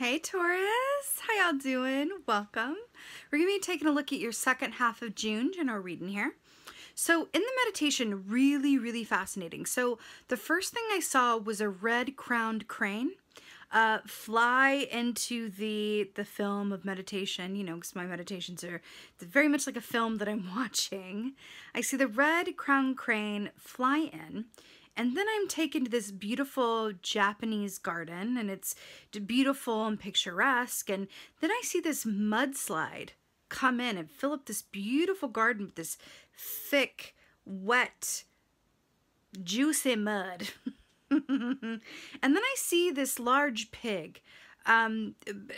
Hey Taurus, how y'all doing? Welcome. We're going to be taking a look at your second half of June general reading here. So in the meditation, really fascinating. So the first thing I saw was a red-crowned crane fly into the film of meditation, you know, because my meditations are very much like a film that I'm watching. I see the red-crowned crane fly in. And then I'm taken to this beautiful Japanese garden, and it's beautiful and picturesque. And then I see this mudslide come in and fill up this beautiful garden with this thick, wet, juicy mud. And then I see this large pig,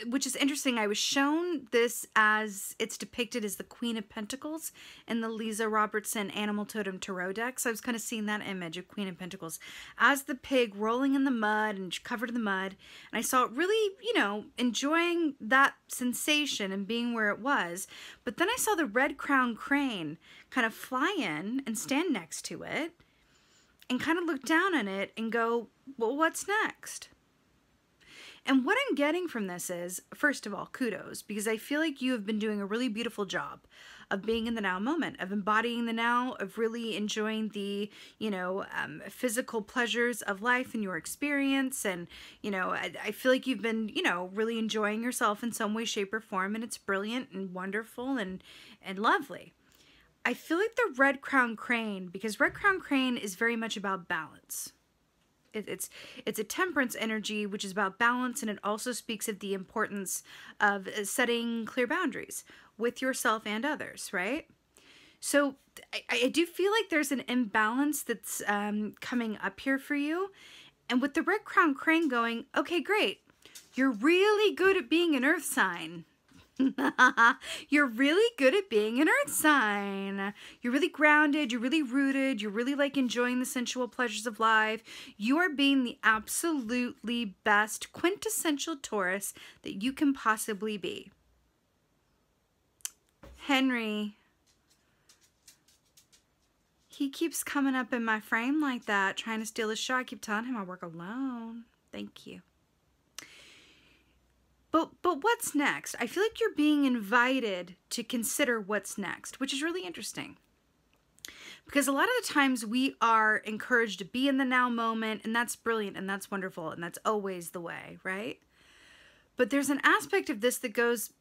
which is interesting. I was shown this as it's depicted as the Queen of Pentacles in the Lisa Robertson Animal Totem Tarot deck. So I was kind of seeing that image of Queen of Pentacles as the pig rolling in the mud and covered in the mud. And I saw it really, you know, enjoying that sensation and being where it was. But then I saw the red-crowned crane kind of fly in and stand next to it and kind of look down on it and go, well, what's next? And what I'm getting from this is, first of all, kudos, because I feel like you have been doing a really beautiful job of being in the now moment, of embodying the now, of really enjoying the, you know, physical pleasures of life and your experience. And, you know, I feel like you've been, you know, really enjoying yourself in some way, shape, or form. And it's brilliant and wonderful and lovely. I feel like the red-crowned crane, because red-crowned crane is very much about balance. It's a temperance energy, which is about balance, and it also speaks of the importance of setting clear boundaries with yourself and others, right? So I do feel like there's an imbalance that's coming up here for you. And with the red-crowned crane going, okay, great. You're really good at being an earth sign. You're really good at being an earth sign. You're really grounded. You're really rooted. You're really like enjoying the sensual pleasures of life. You are being the absolutely best quintessential Taurus that you can possibly be. Henry, he keeps coming up in my frame like that, trying to steal his show. I keep telling him I work alone. Thank you. But what's next? I feel like you're being invited to consider what's next, which is really interesting. Because a lot of the times we are encouraged to be in the now moment, and that's brilliant, and that's wonderful, and that's always the way, right? But there's an aspect of this that goes,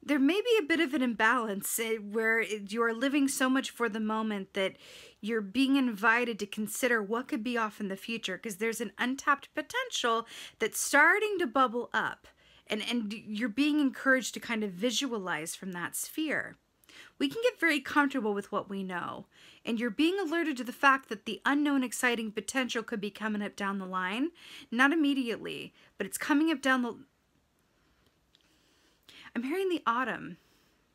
there may be a bit of an imbalance where you are living so much for the moment that you're being invited to consider what could be off in the future, because there's an untapped potential that's starting to bubble up. And you're being encouraged to kind of visualize from that sphere. We can get very comfortable with what we know. And you're being alerted to the fact that the unknown exciting potential could be coming up down the line. Not immediately, but it's coming up down the... I'm hearing the autumn.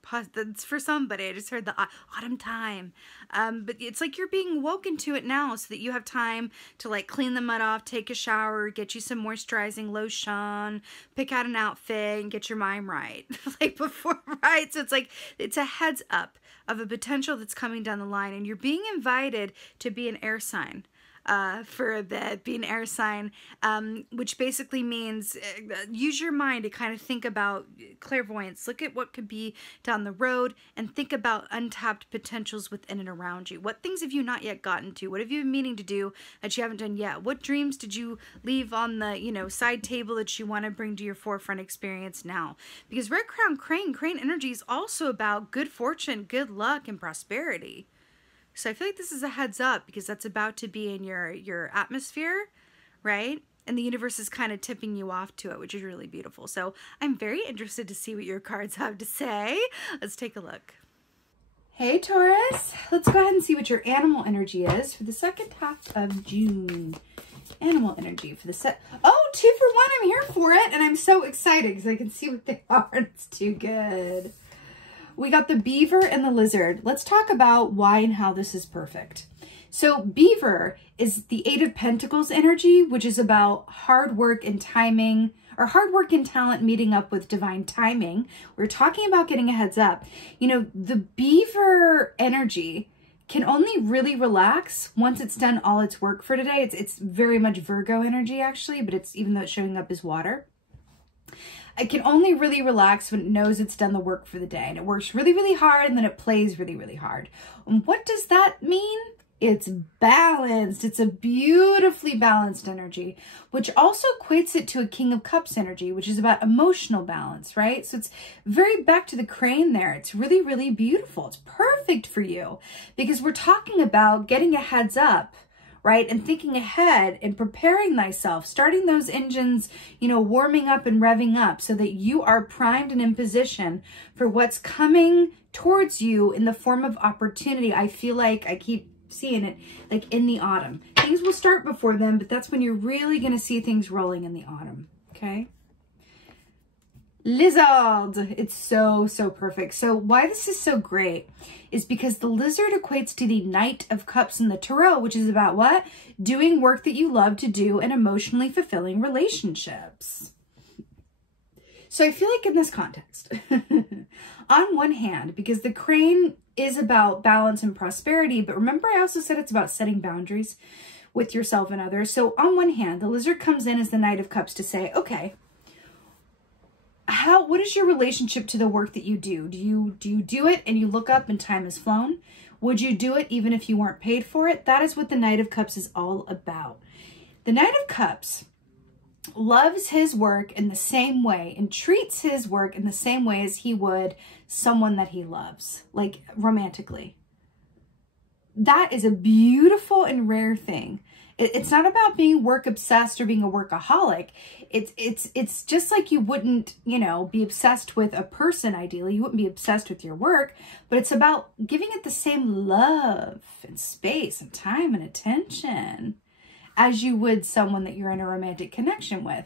Pause. That's for somebody. I just heard the autumn time. But it's like you're being woken to it now so that you have time to like clean the mud off, take a shower, get you some moisturizing lotion, pick out an outfit, and get your mind right. Like before, right? So it's like, it's a heads up of a potential that's coming down the line, and you're being invited to be an air sign. For a bit, be an air sign, which basically means use your mind to kind of think about clairvoyance. Look at what could be down the road and think about untapped potentials within and around you. What things have you not yet gotten to? What have you been meaning to do that you haven't done yet? What dreams did you leave on the, you know, side table that you want to bring to your forefront experience now? Because red-crowned crane energy is also about good fortune, good luck, and prosperity. So I feel like this is a heads up because that's about to be in your atmosphere, right? And the universe is kind of tipping you off to it, which is really beautiful. So I'm very interested to see what your cards have to say. Let's take a look. Hey Taurus, let's go ahead and see what your animal energy is for the second half of June. Animal energy for the set. Oh, 2 for 1, I'm here for it. And I'm so excited because I can see what they are. It's too good. We got the beaver and the lizard. Let's talk about why and how this is perfect. So beaver is the 8 of Pentacles energy, which is about hard work and timing, or hard work and talent meeting up with divine timing. We're talking about getting a heads up. You know, the beaver energy can only really relax once it's done all its work for today. It's very much Virgo energy actually, but it's, even though it's showing up as water. It can only really relax when it knows it's done the work for the day, and it works really, really hard, and then it plays really, really hard. And what does that mean? It's balanced. It's a beautifully balanced energy, which also equates it to a King of Cups energy, which is about emotional balance, right? So it's very back to the crane there. It's really, really beautiful. It's perfect for you because we're talking about getting a heads up, right? And thinking ahead and preparing thyself, starting those engines, you know, warming up and revving up so that you are primed and in position for what's coming towards you in the form of opportunity. I feel like I keep seeing it like in the autumn. Things will start before then, but that's when you're really going to see things rolling in the autumn. Okay. Lizard. It's so, so perfect. So why this is so great is because the lizard equates to the Knight of Cups in the Tarot, which is about what? Doing work that you love to do and emotionally fulfilling relationships. So I feel like in this context, on one hand, because the crane is about balance and prosperity, but remember I also said it's about setting boundaries with yourself and others. So on one hand, the lizard comes in as the Knight of Cups to say, okay, what is your relationship to the work that you do? Do you do it and you look up and time has flown? Would you do it even if you weren't paid for it? That is what the Knight of Cups is all about. The Knight of Cups loves his work in the same way and treats his work in the same way as he would someone that he loves, like romantically. That is a beautiful and rare thing. It's not about being work obsessed or being a workaholic. It's just like you wouldn't, you know, be obsessed with a person ideally. You wouldn't be obsessed with your work, but it's about giving it the same love and space and time and attention as you would someone that you're in a romantic connection with.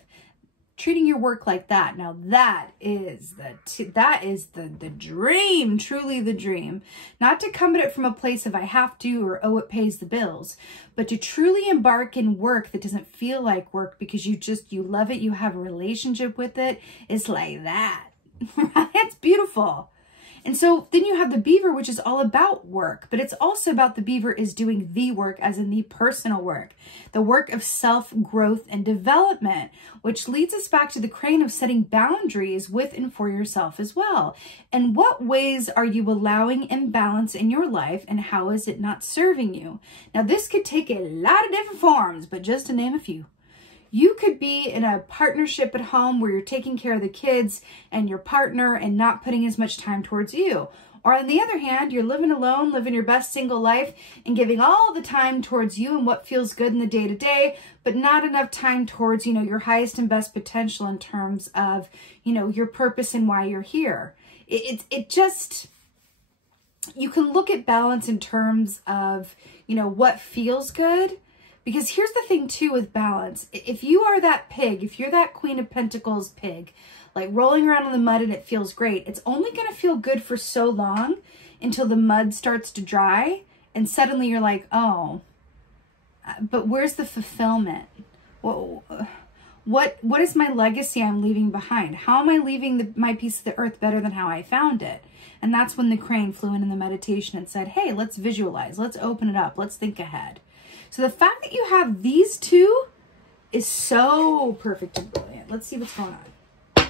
Treating your work like that. Now that is the dream, truly the dream. Not to come at it from a place of I have to or oh it pays the bills, but to truly embark in work that doesn't feel like work because you love it, you have a relationship with it. It's like that. It's beautiful. And so then you have the beaver, which is all about work, but it's also about the beaver is doing the work as in the personal work, the work of self-growth and development, which leads us back to the crane of setting boundaries with and for yourself as well. And what ways are you allowing imbalance in your life and how is it not serving you? Now this could take a lot of different forms, but just to name a few. You could be in a partnership at home where you're taking care of the kids and your partner and not putting as much time towards you. Or on the other hand, you're living alone, living your best single life and giving all the time towards you and what feels good in the day-to-day, but not enough time towards, you know, your highest and best potential in terms of, you know, your purpose and why you're here. It just, you can look at balance in terms of, you know, what feels good. Because here's the thing too with balance. If you are that pig, if you're that Queen of Pentacles pig, like rolling around in the mud and it feels great, it's only going to feel good for so long until the mud starts to dry and suddenly you're like, oh, but where's the fulfillment? What is my legacy I'm leaving behind? How am I leaving my piece of the earth better than how I found it? And that's when the crane flew in the meditation and said, hey, let's visualize, let's open it up, let's think ahead. So the fact that you have these two is so perfect and brilliant. Let's see what's going on.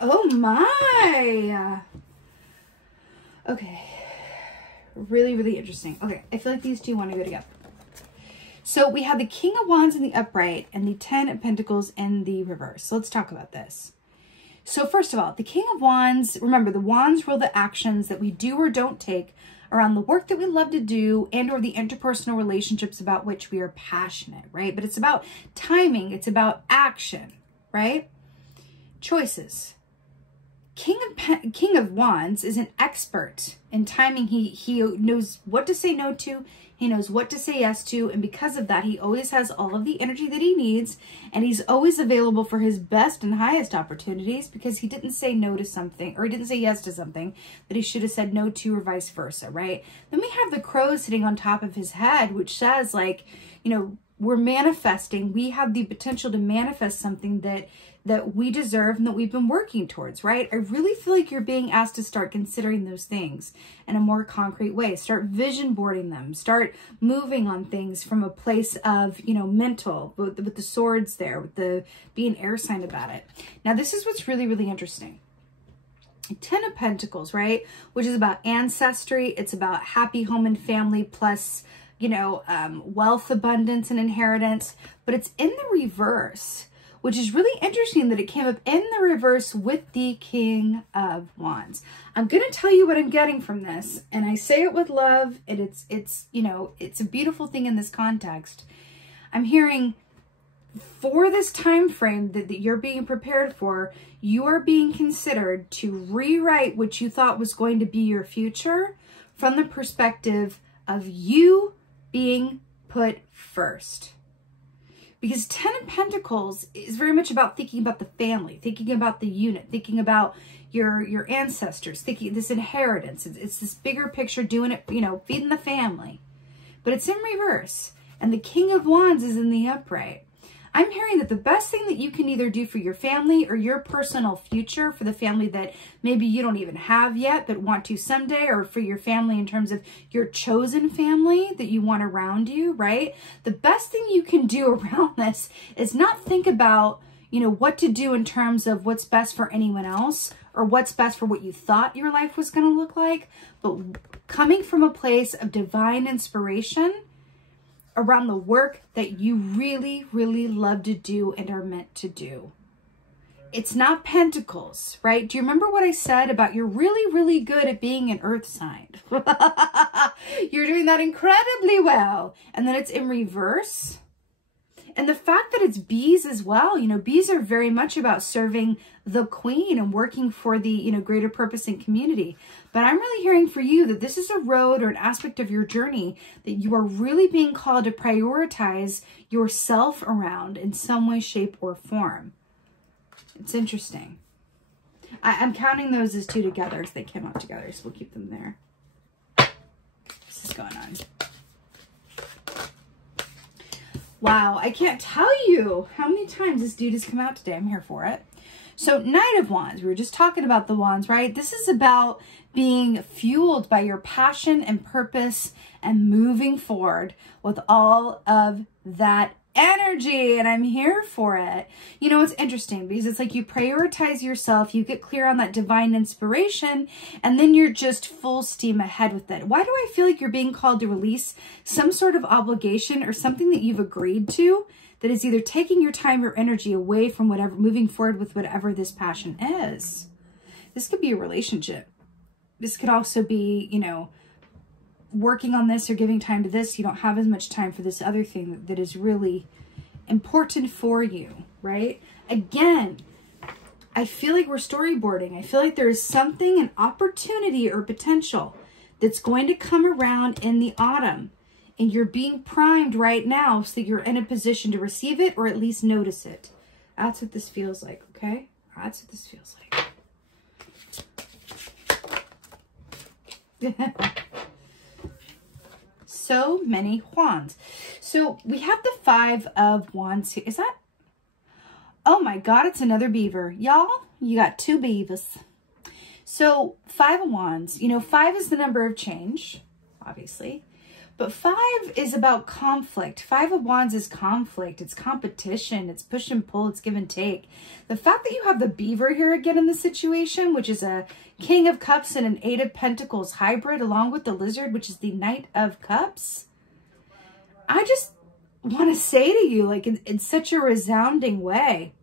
Oh my. Okay. Really, really interesting. Okay, I feel like these two want to go together. So we have the King of Wands in the upright and the 10 of Pentacles in the reverse. So let's talk about this. So first of all, the King of Wands, remember the wands rule the actions that we do or don't take around the work that we love to do and or the interpersonal relationships about which we are passionate, right? But it's about timing. It's about action, right? Choices. King of Wands is an expert in timing. He knows what to say no to. He knows what to say yes to. And because of that, he always has all of the energy that he needs. And he's always available for his best and highest opportunities because he didn't say no to something or he didn't say yes to something that he should have said no to or vice versa, right? Then we have the crow sitting on top of his head, which says like, you know, we're manifesting. We have the potential to manifest something that that we deserve and that we've been working towards, right? I really feel like you're being asked to start considering those things in a more concrete way. Start vision boarding them. Start moving on things from a place of, you know, mental, with the swords there, with the being air sign about it. Now, this is what's really, really interesting. 10 of Pentacles, right? Which is about ancestry. It's about happy home and family plus, you know, wealth, abundance, and inheritance. But it's in the reverse, which is really interesting that it came up in the reverse with the King of Wands. I'm going to tell you what I'm getting from this, and I say it with love, and it's you know, it's a beautiful thing in this context. I'm hearing for this time frame that you're being prepared for, you are being considered to rewrite what you thought was going to be your future from the perspective of you being put first. Because 10 of Pentacles is very much about thinking about the family, thinking about the unit, thinking about your ancestors, thinking this inheritance. It's this bigger picture, doing it, you know, feeding the family. But it's in reverse. And the King of Wands is in the upright. I'm hearing that the best thing that you can either do for your family or your personal future, for the family that maybe you don't even have yet but want to someday, or for your family in terms of your chosen family that you want around you, right? The best thing you can do around this is not think about, you know, what to do in terms of what's best for anyone else or what's best for what you thought your life was going to look like, but coming from a place of divine inspiration around the work that you really, really love to do and are meant to do. It's not Pentacles, right? Do you remember what I said about you're really, really good at being an earth sign? You're doing that incredibly well. And then it's in reverse. And the fact that it's bees as well, you know, bees are very much about serving the queen and working for the, you know, greater purpose and community. But I'm really hearing for you that this is a road or an aspect of your journey that you are really being called to prioritize yourself around in some way, shape, or form. It's interesting. I'm counting those as two together as they came out together, so we'll keep them there. This is going on. Wow, I can't tell you how many times this dude has come out today. I'm here for it. So, Knight of Wands. We were just talking about the wands, right? This is about being fueled by your passion and purpose and moving forward with all of that energy, and I'm here for it. You know, it's interesting because it's like you prioritize yourself, you get clear on that divine inspiration, and then you're just full steam ahead with it. Why do I feel like you're being called to release some sort of obligation or something that you've agreed to that is either taking your time or energy away from whatever, moving forward with whatever this passion is? This could be a relationship. This could also be, you know, working on this or giving time to this. You don't have as much time for this other thing that is really important for you, right? Again, I feel like we're storyboarding. I feel like there is something, an opportunity or potential that's going to come around in the autumn, and you're being primed right now so that you're in a position to receive it or at least notice it. That's what this feels like, okay? That's what this feels like. So many wands. So we have the 5 of Wands here. Is that? Oh my God, it's another beaver. Y'all, you got 2 beavers. So 5 of Wands. You know, 5 is the number of change, obviously. But 5 is about conflict. 5 of Wands is conflict. It's competition. It's push and pull. It's give and take. The fact that you have the beaver here again in the situation, which is a King of Cups and an 8 of Pentacles hybrid, along with the lizard, which is the Knight of Cups. I just want to say to you, like in such a resounding way,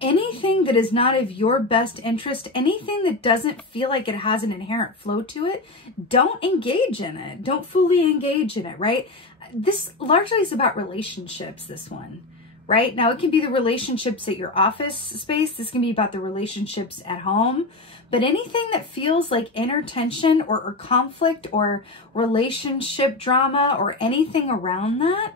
anything that is not of your best interest, anything that doesn't feel like it has an inherent flow to it, don't engage in it. Don't fully engage in it, right? This largely is about relationships, this one, right? Now, it can be the relationships at your office space. This can be about the relationships at home. But anything that feels like inner tension or conflict or relationship drama or anything around that,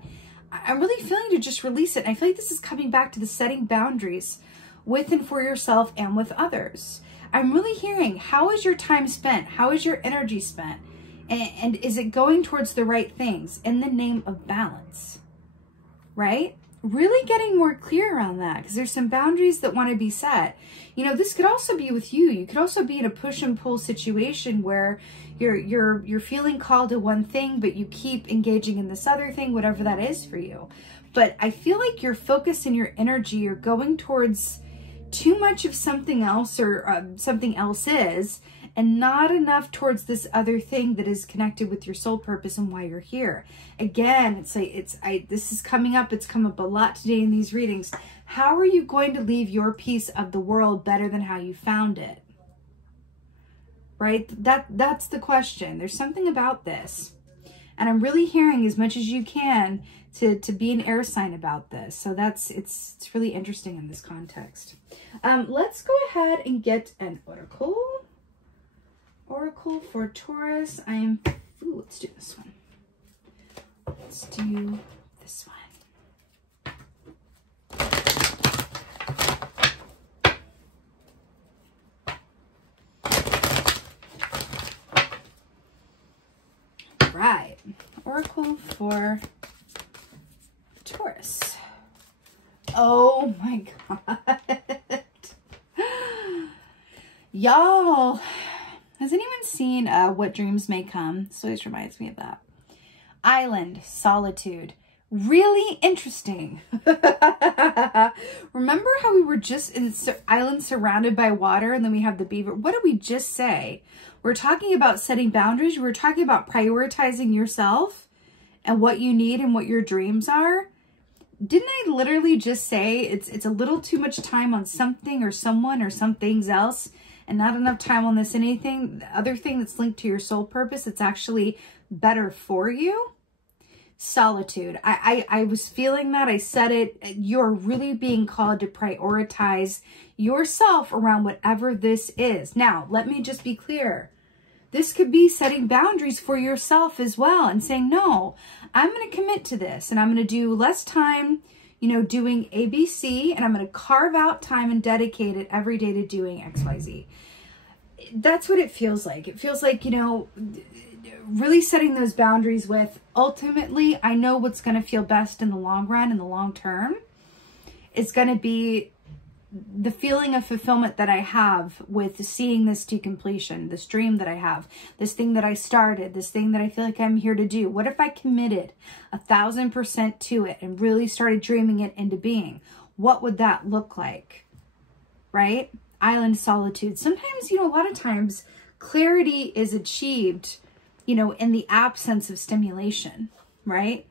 I'm really feeling to just release it. And I feel like this is coming back to the setting boundaries with and for yourself and with others. I'm really hearing, how is your time spent? How is your energy spent? And is it going towards the right things in the name of balance, right? really getting more clear around that, because there's some boundaries that want to be set. You know, this could also be with you. You could also be in a push and pull situation where you're feeling called to one thing, but you keep engaging in this other thing, whatever that is for you. But I feel like your focus and your energy are going towards too much of something else, or something else is, and not enough towards this other thing that is connected with your soul purpose and why you're here. Again, it's like, this is coming up. It's come up a lot today in these readings. How are you going to leave your piece of the world better than how you found it? Right? That's the question. There's something about this. And I'm really hearing as much as you can to be an air sign about this. So it's really interesting in this context. Let's go ahead and get an oracle. Oracle for Taurus. Let's do this one. Let's do this one. Right. Oracle for Taurus. Oh my God. Y'all, has anyone seen What Dreams May Come? This always reminds me of that. Island, solitude. Really interesting. Remember how we were just in island surrounded by water, and then we have the beaver? What did we just say? We're talking about setting boundaries. We're talking about prioritizing yourself and what you need and what your dreams are. Didn't I literally just say it's a little too much time on something or someone or some things else, and not enough time on this anything, the other thing that's linked to your soul purpose? It's actually better for you. Solitude. I was feeling that. I said it. You're really being called to prioritize yourself around whatever this is. Now, let me just be clear. This could be setting boundaries for yourself as well and saying, no, I'm going to commit to this, and I'm going to do less time, you know, doing ABC, and I'm going to carve out time and dedicate it every day to doing XYZ. That's what it feels like. It feels like, you know, really setting those boundaries with, ultimately, I know what's going to feel best in the long run, in the long term. It's going to be the feeling of fulfillment that I have with seeing this to completion, this dream that I have, this thing that I started, this thing that I feel like I'm here to do. What if I committed 1,000% to it and really started dreaming it into being? What would that look like? Right? Island, solitude. Sometimes, you know, a lot of times clarity is achieved, you know, in the absence of stimulation, right?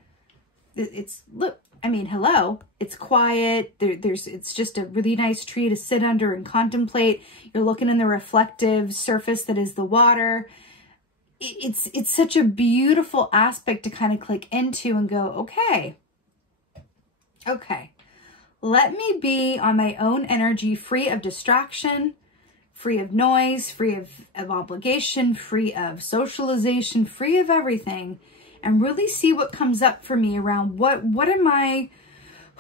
Look, I mean, hello, it's quiet. It's just a really nice tree to sit under and contemplate. You're looking in the reflective surface that is the water. It's such a beautiful aspect to kind of click into and go, okay, let me be on my own energy, free of distraction, free of noise, free of obligation, free of socialization, free of everything, and really see what comes up for me around what am I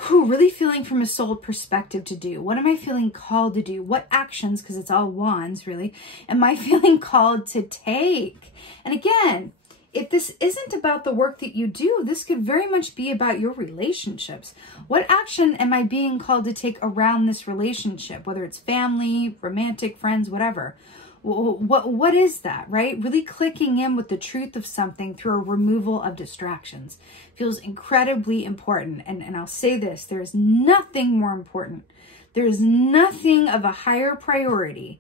really feeling from a soul perspective to do? What am I feeling called to do? What actions, because it's all wands really, am I feeling called to take? And again, if this isn't about the work that you do, this could very much be about your relationships. What action am I being called to take around this relationship, whether it's family, romantic, friends, whatever? What is that, right? Really clicking in with the truth of something through a removal of distractions feels incredibly important. And I'll say this, there's nothing more important. There's nothing of a higher priority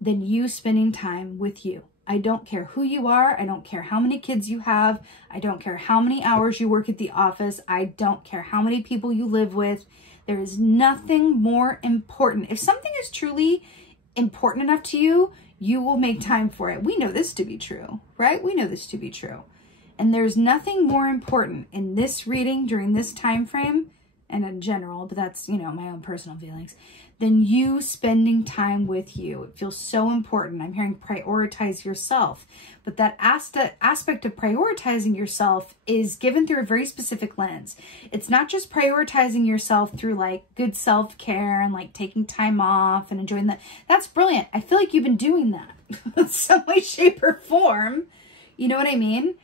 than you spending time with you. I don't care who you are. I don't care how many kids you have. I don't care how many hours you work at the office. I don't care how many people you live with. There is nothing more important. If something is truly important enough to you, you will make time for it. We know this to be true, right? We know this to be true. And there's nothing more important in this reading during this time frame, and in general, but that's, you know, my own personal feelings, than you spending time with you. It feels so important. I'm hearing prioritize yourself, but that aspect of prioritizing yourself is given through a very specific lens. It's not just prioritizing yourself through like good self-care and like taking time off and enjoying that. That's brilliant. I feel like you've been doing that in some way, shape, or form. You know what I mean?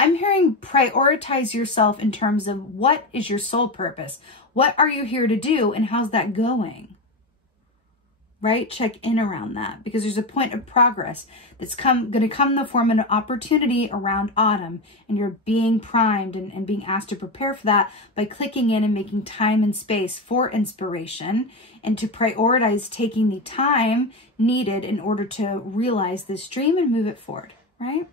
I'm hearing prioritize yourself in terms of what is your soul purpose? What are you here to do, and how's that going? Right? Check in around that, because there's a point of progress that's going to come in the form of an opportunity around autumn, and you're being primed and being asked to prepare for that by clicking in and making time and space for inspiration, and to prioritize taking the time needed in order to realize this dream and move it forward, right?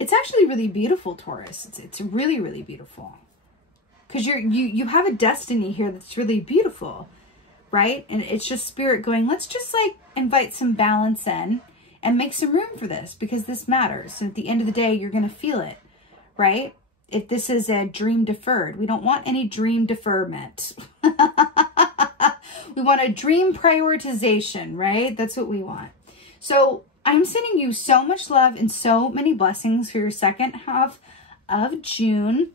It's actually really beautiful, Taurus. It's really, really beautiful, because you have a destiny here that's really beautiful. Right? And it's just spirit going, let's just like invite some balance in and make some room for this, because this matters. And at the end of the day, you're going to feel it, right? If this is a dream deferred, we don't want any dream deferment. We want a dream prioritization, right? That's what we want. So I'm sending you so much love and so many blessings for your second half of June.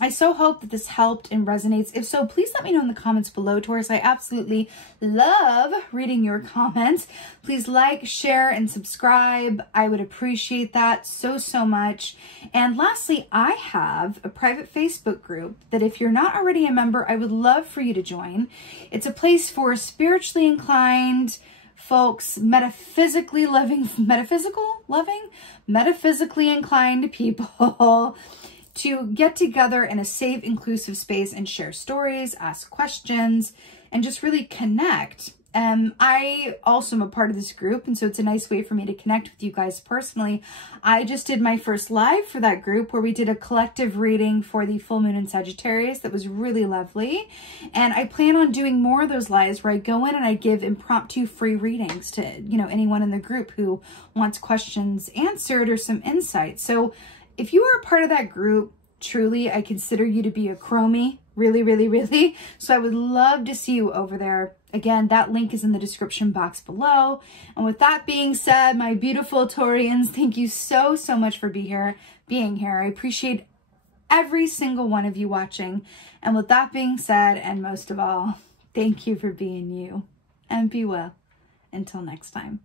I so hope that this helped and resonates. If so, please let me know in the comments below, Taurus. I absolutely love reading your comments. Please like, share, and subscribe. I would appreciate that so, so much. And lastly, I have a private Facebook group that if you're not already a member, I would love for you to join. It's a place for spiritually inclined folks, metaphysically inclined people to get together in a safe, inclusive space and share stories, ask questions, and just really connect. I also am a part of this group, and so it's a nice way for me to connect with you guys personally. I just did my first live for that group where we did a collective reading for the full moon in Sagittarius. That was really lovely. And I plan on doing more of those lives where I go in and I give impromptu free readings to, anyone in the group who wants questions answered or some insight. So if you are a part of that group, truly, I consider you to be a chromie. Really, really, really. So I would love to see you over there. Again, that link is in the description box below. And with that being said, my beautiful Taurians, thank you so, so much for being here. I appreciate every single one of you watching. And with that being said, and most of all, thank you for being you. And be well. Until next time.